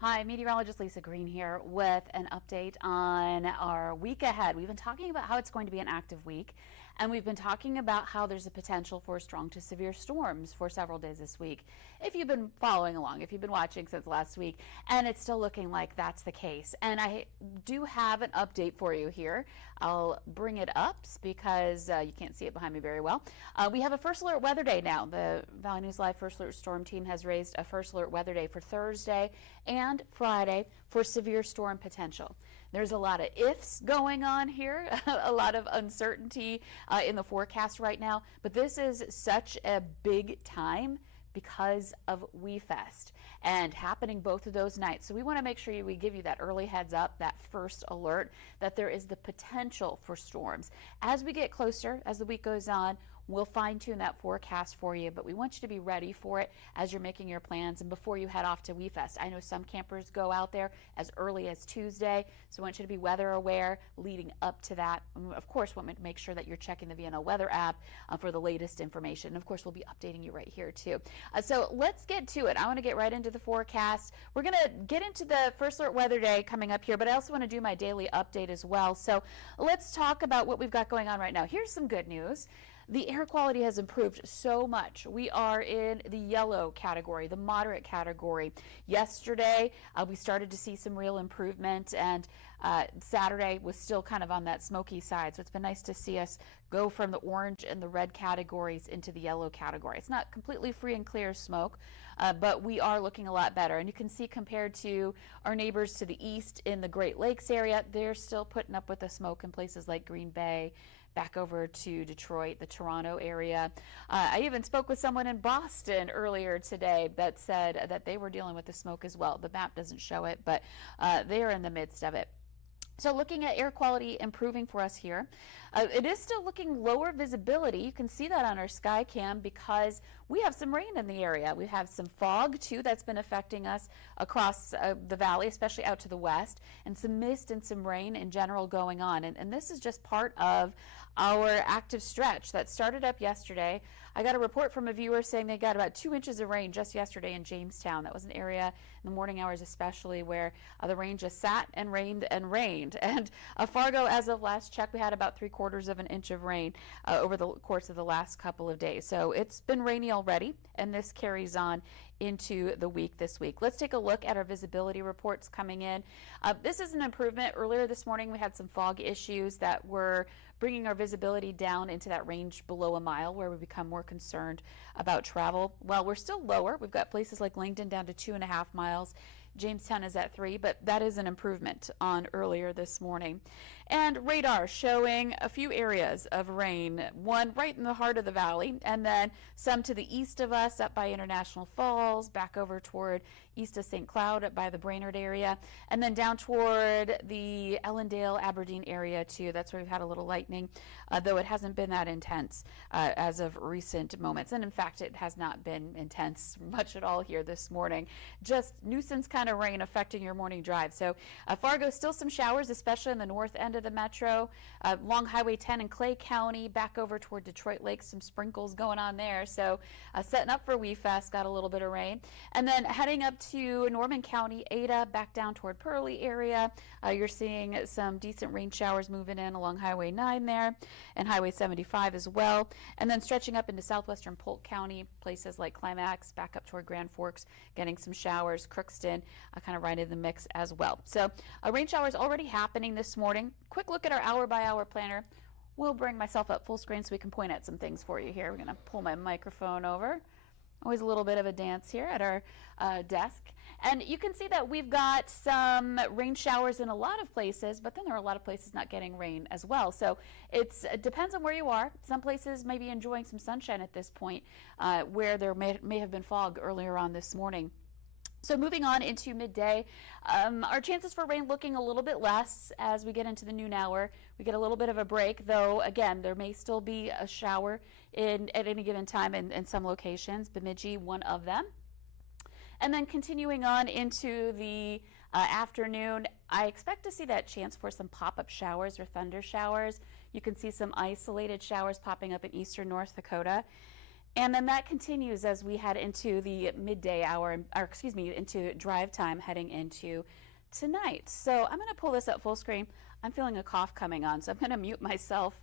Hi, Meteorologist Lisa Green here with an update on our week ahead. We've been talking about how it's going to be an active week, and we've been talking about how there's a potential for strong to severe storms for several days this week. If you've been following along, if you've been watching since last week, and it's still looking like that's the case. And I do have an update for you here. I'll bring it up because you can't see it behind me very well. We have a first alert weather day now. The Valley News Live First Alert Storm Team has raised a first alert weather day for Thursday and Friday for severe storm potential. There's a lot of ifs going on here, a lot of uncertainty in the forecast right now, but this is such a big time because of WeFest and happening both of those nights. So we want to make sure we give you that early heads up, that first alert, that there is the potential for storms. As we get closer, as the week goes on, we'll fine tune that forecast for you, but we want you to be ready for it as you're making your plans and before you head off to WeFest. I know some campers go out there as early as Tuesday, so I want you to be weather aware leading up to that. And of course, want to make sure that you're checking the VNL weather app for the latest information. And of course, we'll be updating you right here too. So let's get to it. I want to get right into the forecast. We're going to get into the first alert weather day coming up here, but I also want to do my daily update as well. So let's talk about what we've got going on right now. Here's some good news. The air quality has improved so much. We are in the yellow category, the moderate category. Yesterday, we started to see some real improvement, and Saturday was still kind of on that smoky side. So it's been nice to see us go from the orange and the red categories into the yellow category. It's not completely free and clear smoke, but we are looking a lot better. And you can see compared to our neighbors to the east in the Great Lakes area, they're still putting up with the smoke in places like Green Bay, back over to Detroit, the Toronto area. I even spoke with someone in Boston earlier today that said that they were dealing with the smoke as well. The map doesn't show it, but they are in the midst of it. So looking at air quality improving for us here, it is still looking lower visibility. You can see that on our sky cam because we have some rain in the area. We have some fog too that's been affecting us across the valley, especially out to the west, and some mist and some rain in general going on. And this is just part of our active stretch that started up yesterday. I got a report from a viewer saying they got about 2 inches of rain just yesterday in Jamestown. That was an area in the morning hours especially where the rain just sat and rained and rained. And Fargo, as of last check, we had about 3/4 of an inch of rain over the course of the last couple of days. So it's been rainy already, and this carries on into the week this week. Let's take a look at our visibility reports coming in. This is an improvement. Earlier this morning, we had some fog issues that were bringing our visibility down into that range below a mile where we become more concerned about travel. Well, we're still lower. We've got places like Langdon down to 2.5 miles. Jamestown is at 3, but that is an improvement on earlier this morning. And radar showing a few areas of rain, one right in the heart of the valley, and then some to the east of us up by International Falls, back over toward east of St. Cloud up by the Brainerd area, and then down toward the Ellendale, Aberdeen area too. That's where we've had a little lightning, though it hasn't been that intense as of recent moments. And in fact, it has not been intense much at all here this morning. Just nuisance kind of rain affecting your morning drive. So Fargo, still some showers, especially in the north end of the metro. Along Highway 10 in Clay County, back over toward Detroit Lakes, some sprinkles going on there. So setting up for WeFest, got a little bit of rain. And then heading up to Norman County, Ada, back down toward Pearlie area. You're seeing some decent rain showers moving in along Highway 9 there and Highway 75 as well. And then stretching up into southwestern Polk County, places like Climax, back up toward Grand Forks, getting some showers. Crookston, kind of right in the mix as well. So rain showers already happening this morning. Quick look at our hour-by-hour planner. We'll bring myself up full screen so we can point at some things for you here. We're going to pull my microphone over. Always a little bit of a dance here at our desk. And you can see that we've got some rain showers in a lot of places, but then there are a lot of places not getting rain as well. So it depends on where you are. Some places may be enjoying some sunshine at this point where there may have been fog earlier on this morning. So moving on into midday, our chances for rain looking a little bit less as we get into the noon hour. We get a little bit of a break, though, again, there may still be a shower at any given time in some locations, Bemidji, one of them. And then continuing on into the afternoon, I expect to see that chance for some pop-up showers or thunder showers. You can see some isolated showers popping up in eastern North Dakota. And then that continues as we head into the midday hour, or excuse me, into drive time heading into tonight. So I'm going to pull this up full screen. I'm feeling a cough coming on, so I'm going to mute myself,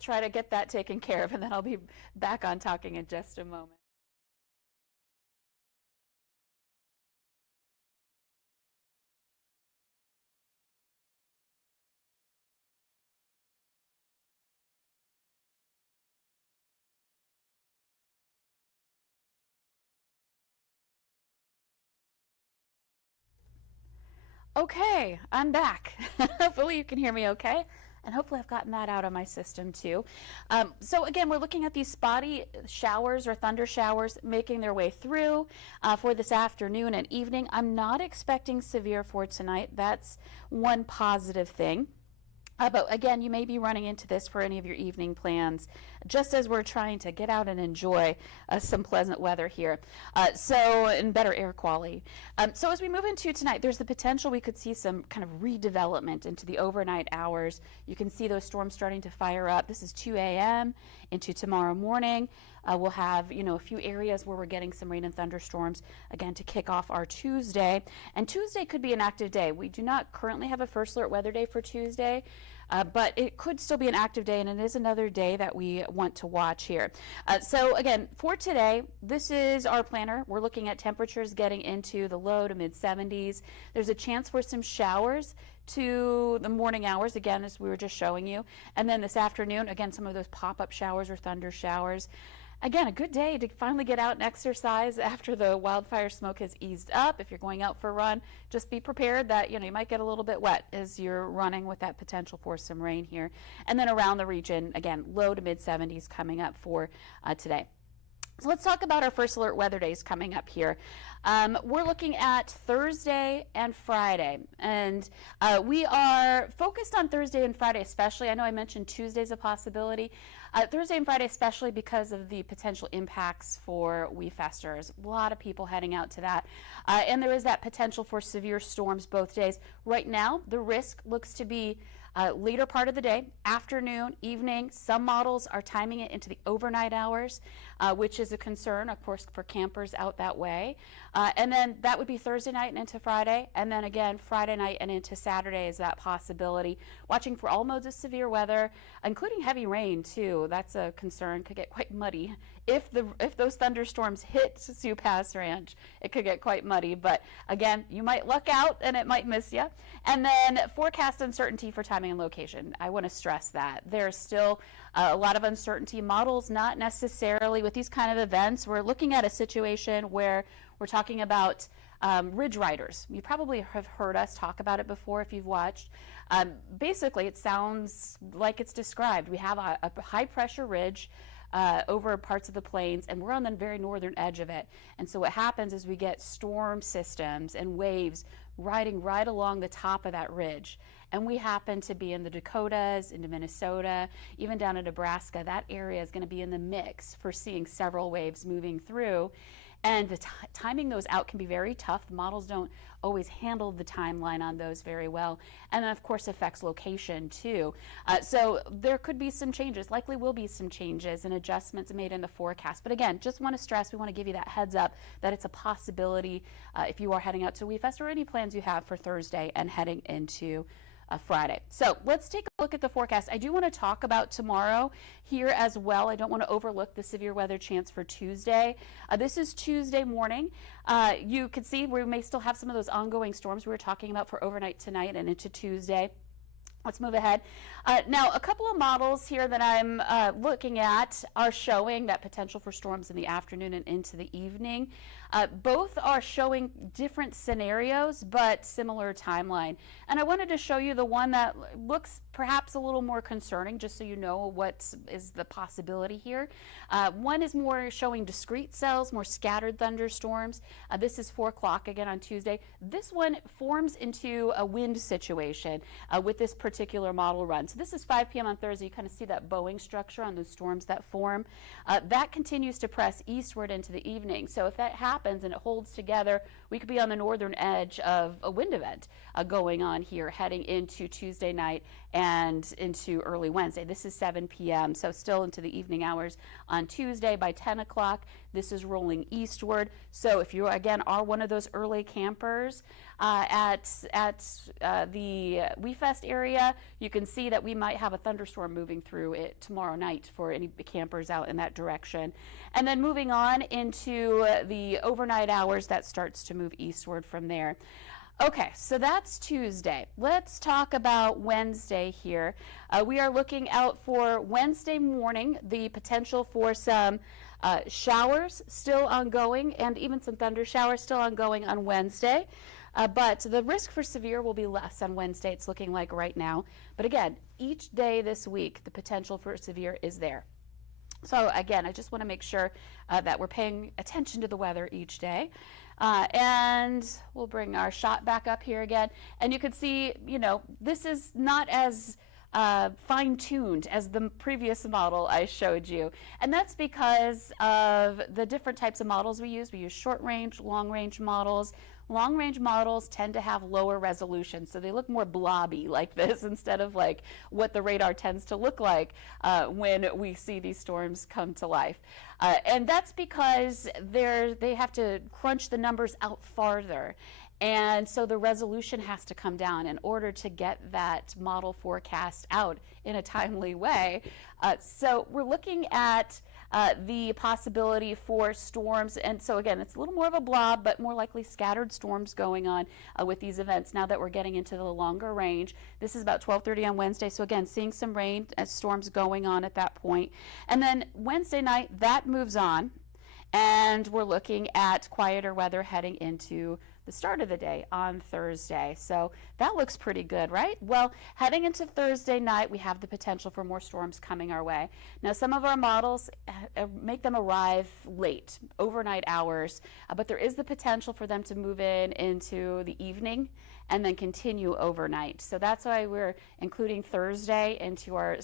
try to get that taken care of, and then I'll be back on talking in just a moment. Okay, I'm back. Hopefully you can hear me okay. And hopefully I've gotten that out of my system too. So again, we're looking at these spotty showers or thunder showers making their way through for this afternoon and evening. I'm not expecting severe for tonight. That's one positive thing. But again, you may be running into this for any of your evening plans, just as we're trying to get out and enjoy some pleasant weather here. And better air quality. So as we move into tonight, there's the potential we could see some kind of redevelopment into the overnight hours. You can see those storms starting to fire up. This is 2 a.m. into tomorrow morning. We'll have, a few areas where we're getting some rain and thunderstorms, again, to kick off our Tuesday. And Tuesday could be an active day. We do not currently have a first alert weather day for Tuesday, but it could still be an active day, and it is another day that we want to watch here. So again, for today, this is our planner. We're looking at temperatures getting into the low to mid 70s. There's a chance for some showers to the morning hours, again, as we were just showing you. And then this afternoon, again, some of those pop-up showers or thunder showers. Again, a good day to finally get out and exercise after the wildfire smoke has eased up. If you're going out for a run, just be prepared that you might get a little bit wet as you're running with that potential for some rain here. And then around the region, again, low to mid 70s coming up for today. So let's talk about our first alert weather days coming up here. We're looking at Thursday and Friday, and we are focused on Thursday and Friday especially. I know I mentioned Tuesday's a possibility. Thursday and Friday especially because of the potential impacts for There's a lot of people heading out to that. And there is that potential for severe storms both days. Right now, the risk looks to be later part of the day, afternoon, evening. Some models are timing it into the overnight hours, which is a concern, of course, for campers out that way. And then that would be Thursday night and into Friday. And then again, Friday night and into Saturday is that possibility. Watching for all modes of severe weather, including heavy rain too. That's a concern. Could get quite muddy. If those thunderstorms hit Sioux Pass Ranch, it could get quite muddy. But again, you might luck out and it might miss you. And then forecast uncertainty for timing and location. I want to stress that. There's still a lot of uncertainty. Models not necessarily with these kind of events. We're looking at a situation where we're talking about ridge riders. You probably have heard us talk about it before if you've watched. Basically, it sounds like it's described. We have a high pressure ridge over parts of the plains, and we're on the very northern edge of it. And so what happens is we get storm systems and waves riding right along the top of that ridge. And we happen to be in the Dakotas, into Minnesota, even down in Nebraska. That area is going to be in the mix for seeing several waves moving through. And the timing those out can be very tough. The models don't always handle the timeline on those very well. And then, of course, affects location, too. So there could be some changes, likely will be some changes and adjustments made in the forecast. But again, just want to stress, we want to give you that heads up that it's a possibility if you are heading out to WeFest or any plans you have for Thursday and heading into Friday. So let's take a look at the forecast. I do want to talk about tomorrow here as well. I don't want to overlook the severe weather chance for Tuesday. This is Tuesday morning. You can see we may still have some of those ongoing storms we were talking about for overnight tonight and into Tuesday. Let's move ahead. Now, a couple of models here that I'm looking at are showing that potential for storms in the afternoon and into the evening. Both are showing different scenarios, but similar timeline. And I wanted to show you the one that looks perhaps a little more concerning, just so you know what is the possibility here. One is more showing discrete cells, more scattered thunderstorms. This is 4 o'clock again on Tuesday. This one forms into a wind situation with this particular model run. So this is 5 p.m. on Thursday. You kind of see that bowing structure on those storms that form. That continues to press eastward into the evening. So if that happens and it holds together, we could be on the northern edge of a wind event going on here heading into Tuesday night and into early Wednesday. This is 7 p.m., so still into the evening hours on Tuesday. By 10 o'clock, this is rolling eastward. So if you, again, are one of those early campers at the WeFest area, you can see that we might have a thunderstorm moving through it tomorrow night for any campers out in that direction. And then moving on into the overnight hours, that starts to move eastward from there. Okay, so that's Tuesday. Let's talk about Wednesday here. We are looking out for Wednesday morning, the potential for some showers still ongoing and even some thunder showers still ongoing on Wednesday. But the risk for severe will be less on Wednesday, it's looking like right now. But again, each day this week, the potential for severe is there. So again, I just want to make sure that we're paying attention to the weather each day. And we'll bring our shot back up here again. And you can see, you know, this is not as fine-tuned as the previous model I showed you. And that's because of the different types of models we use. We use short-range, long-range models. Long-range models tend to have lower resolution, so they look more blobby like this instead of like what the radar tends to look like when we see these storms come to life. And that's because they have to crunch the numbers out farther. And so the resolution has to come down in order to get that model forecast out in a timely way. So we're looking at the possibility for storms, and so again, it's a little more of a blob, but more likely scattered storms going on with these events now that we're getting into the longer range. This is about 12:30 on Wednesday, so again, seeing some rain as storms going on at that point. And then Wednesday night, that moves on, and we're looking at quieter weather heading into the start of the day on Thursday. So that looks pretty good, right? Well, heading into Thursday night, we have the potential for more storms coming our way. Now, some of our models make them arrive late, overnight hours, but there is the potential for them to move in into the evening and then continue overnight. So that's why we're including Thursday into our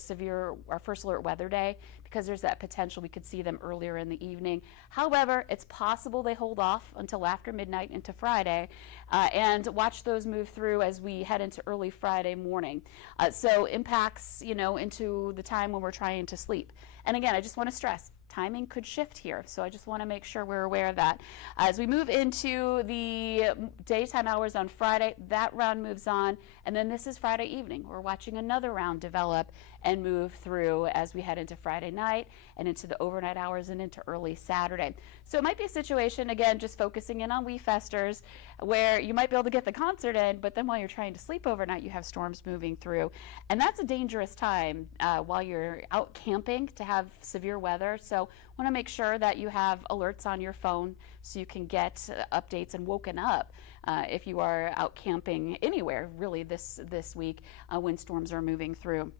first alert weather day, because there's that potential we could see them earlier in the evening. However, it's possible they hold off until after midnight into Friday, and watch those move through as we head into early Friday morning. So impacts, you know, into the time when we're trying to sleep. And again, I just want to stress, timing could shift here, so I just want to make sure we're aware of that. As we move into the daytime hours on Friday, that round moves on, and then this is Friday evening. We're watching another round develop and move through as we head into Friday night and into the overnight hours and into early Saturday. So it might be a situation, again, just focusing in on WeFesters, where you might be able to get the concert in, but then while you're trying to sleep overnight, you have storms moving through. And that's a dangerous time while you're out camping to have severe weather. So want to make sure that you have alerts on your phone so you can get updates and woken up if you are out camping anywhere really this week when storms are moving through.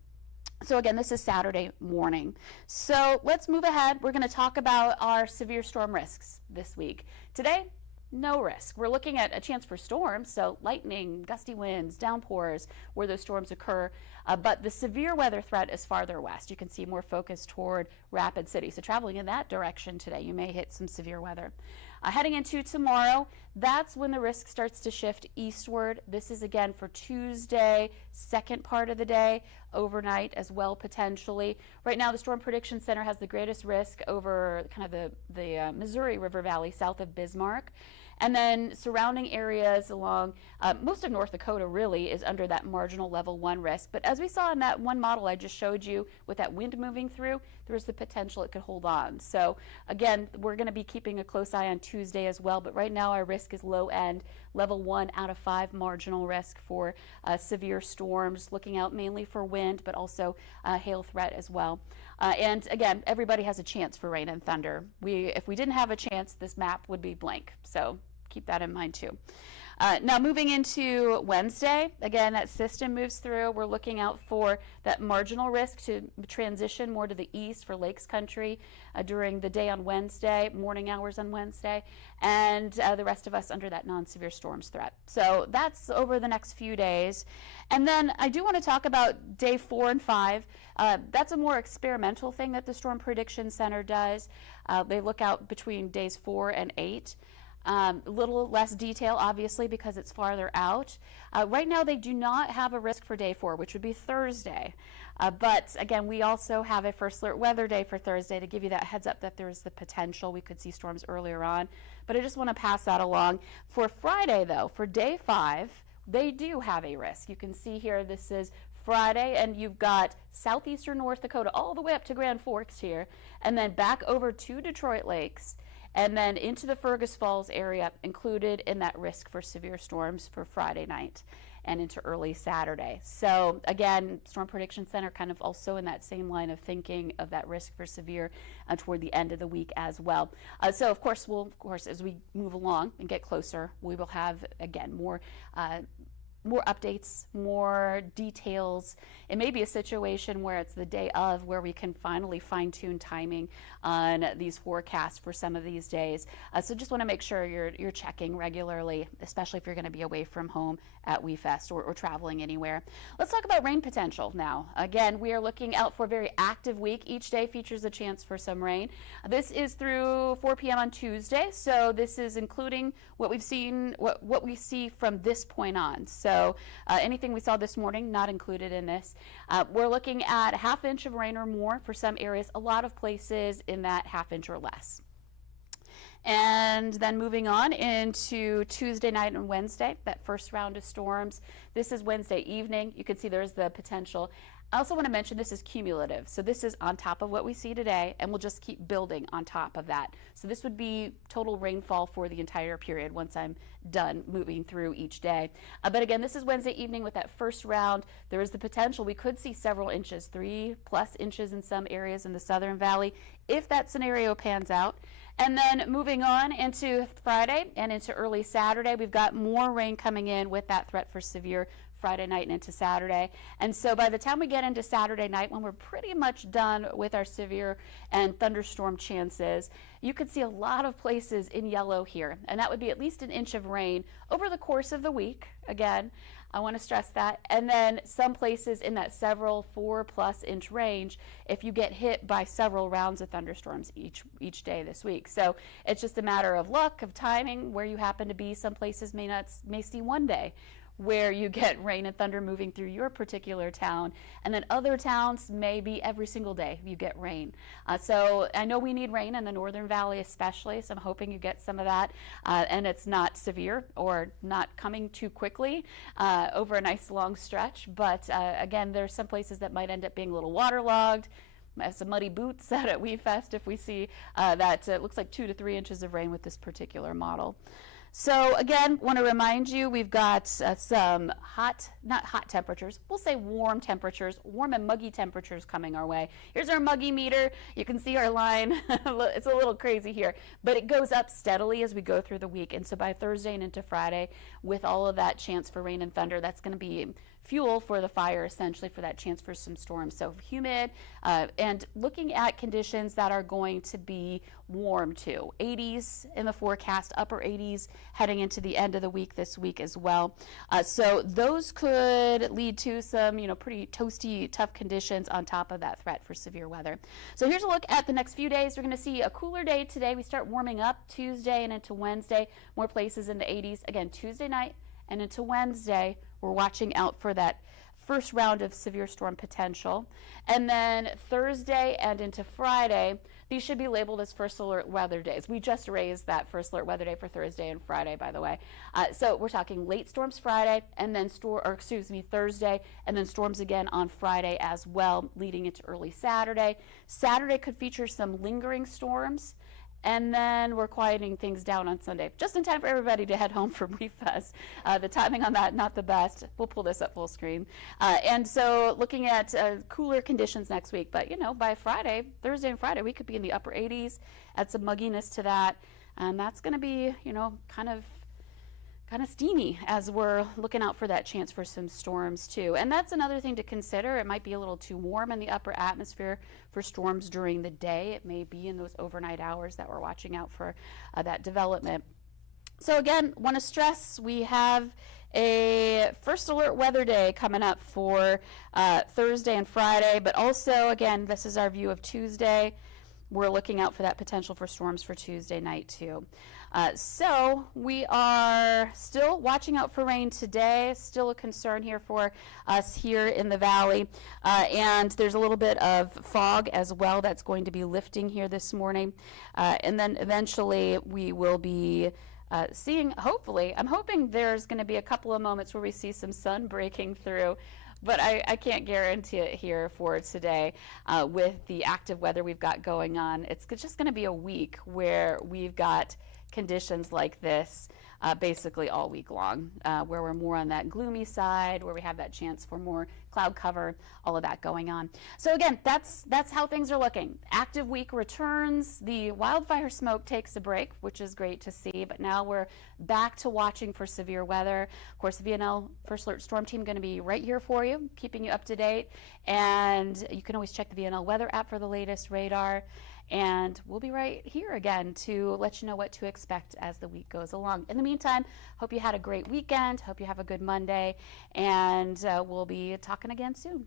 So again, this is Saturday morning. So let's move ahead. We're going to talk about our severe storm risks this week. Today, no risk. We're looking at a chance for storms, so lightning, gusty winds, downpours, where those storms occur. But the severe weather threat is farther west. You can see more focus toward Rapid City. So traveling in that direction today, you may hit some severe weather. Heading into tomorrow, that's when the risk starts to shift eastward. This is again for Tuesday, second part of the day, overnight as well potentially. Right now, the Storm Prediction Center has the greatest risk over kind of the Missouri River Valley south of Bismarck. And then surrounding areas along most of North Dakota really is under that marginal level 1 risk. But as we saw in that one model I just showed you with that wind moving through, there's the potential it could hold on. So again, we're going to be keeping a close eye on Tuesday as well. But right now our risk is low end, level 1 out of 5 marginal risk for severe storms, looking out mainly for wind, but also hail threat as well. And again, everybody has a chance for rain and thunder. If we didn't have a chance, this map would be blank. So keep that in mind too. Now moving into Wednesday, again, that system moves through. We're looking out for that marginal risk to transition more to the east for Lakes Country during the day on Wednesday, morning hours on Wednesday, and the rest of us under that non-severe storms threat. So that's over the next few days. And then I do want to talk about day 4 and 5. That's a more experimental thing that the Storm Prediction Center does. They look out between days 4 and 8. A little less detail, obviously, because it's farther out. Right now, they do not have a risk for day 4, which would be Thursday. But again, we also have a first alert weather day for Thursday to give you that heads up that there is the potential we could see storms earlier on. But I just want to pass that along. For Friday, though, for day 5, they do have a risk. You can see here, this is Friday, and you've got southeastern North Dakota all the way up to Grand Forks here, and then back over to Detroit Lakes, and then into the Fergus Falls area, included in that risk for severe storms for Friday night and into early Saturday. So again, Storm Prediction Center kind of also in that same line of thinking of that risk for severe toward the end of the week as well. So of course, as we move along and get closer, we will have, again, more updates, more details. It may be a situation where it's the day of where we can finally fine-tune timing on these forecasts for some of these days. So just want to make sure you're checking regularly, especially if you're going to be away from home at WeFest or traveling anywhere. Let's talk about rain potential now. Again, we are looking out for a very active week. Each day features a chance for some rain. This is through 4 p.m. on Tuesday, so this is including what we've seen, what we see from this point on. So anything we saw this morning, not included in this. We're looking at a ½ inch of rain or more for some areas, a lot of places in that ½ inch or less. And then moving on into Tuesday night and Wednesday, that first round of storms. This is Wednesday evening. You can see there's the potential. I also want to mention this is cumulative. So this is on top of what we see today, and we'll just keep building on top of that. So this would be total rainfall for the entire period once I'm done moving through each day. But again, this is Wednesday evening with that first round. There is the potential we could see several inches, 3+ inches in some areas in the Southern Valley, if that scenario pans out. And then moving on into Friday and into early Saturday, we've got more rain coming in with that threat for severe Friday night and into Saturday. And so by the time we get into Saturday night, when we're pretty much done with our severe and thunderstorm chances, you could see a lot of places in yellow here. And that would be at least an inch of rain over the course of the week. Again, I want to stress that. And then some places in that several 4+ inch range if you get hit by several rounds of thunderstorms each day this week. So it's just a matter of luck, of timing, where you happen to be. Some places may see one day where you get rain and thunder moving through your particular town, and then other towns maybe every single day you get rain. So I know we need rain in the Northern Valley especially, so I'm hoping you get some of that, and it's not severe or not coming too quickly over a nice long stretch. But again, there's some places that might end up being a little waterlogged. Have some muddy boots out at WeFest if we see that it looks like 2 to 3 inches of rain with this particular model. So again, want to remind you, we've got some not hot temperatures, we'll say warm temperatures, warm and muggy temperatures coming our way. Here's our muggy meter. You can see our line. It's a little crazy here, but it goes up steadily as we go through the week. And so by Thursday and into Friday, with all of that chance for rain and thunder, that's going to be fuel for the fire, essentially, for that chance for some storms. So humid and looking at conditions that are going to be warm too. 80s in the forecast, upper 80s heading into the end of the week this week as well. So those could lead to some, pretty toasty, tough conditions on top of that threat for severe weather. So here's a look at the next few days. We're going to see a cooler day today. We start warming up Tuesday and into Wednesday. More places in the 80s. Again, Tuesday night and into Wednesday, we're watching out for that first round of severe storm potential. And then Thursday and into Friday, these should be labeled as first alert weather days. We just raised that first alert weather day for Thursday and Friday, by the way. So we're talking late storms Friday, and then Thursday, and then storms again on Friday as well, leading into early Saturday. Saturday could feature some lingering storms. And then we're quieting things down on Sunday, just in time for everybody to head home from WeFest. The timing on that, not the best. We'll pull this up full screen. And so looking at cooler conditions next week. But, by Friday, Thursday and Friday, we could be in the upper 80s, add some mugginess to that. And that's going to be, kind of kind of steamy as we're looking out for that chance for some storms too. And that's another thing to consider. It might be a little too warm in the upper atmosphere for storms during the day. It may be in those overnight hours that we're watching out for that development. So again, want to stress we have a first alert weather day coming up for Thursday and Friday, but also again, this is our view of Tuesday. We're looking out for that potential for storms for Tuesday night too. So we are still watching out for rain today, still a concern here for us here in the valley. And there's a little bit of fog as well that's going to be lifting here this morning. And then eventually we will be seeing, hopefully, I'm hoping there's going to be a couple of moments where we see some sun breaking through. But I can't guarantee it here for today with the active weather we've got going on. It's just going to be a week where we've got conditions like this basically all week long, where we're more on that gloomy side, where we have that chance for more cloud cover, all of that going on. So again, that's how things are looking. Active week returns, the wildfire smoke takes a break, which is great to see, but now we're back to watching for severe weather. Of course, the VNL First Alert Storm Team going to be right here for you, keeping you up to date, and you can always check the VNL weather app for the latest radar. And we'll be right here again to let you know what to expect as the week goes along. In the meantime, hope you had a great weekend. Hope you have a good Monday. And we'll be talking again soon.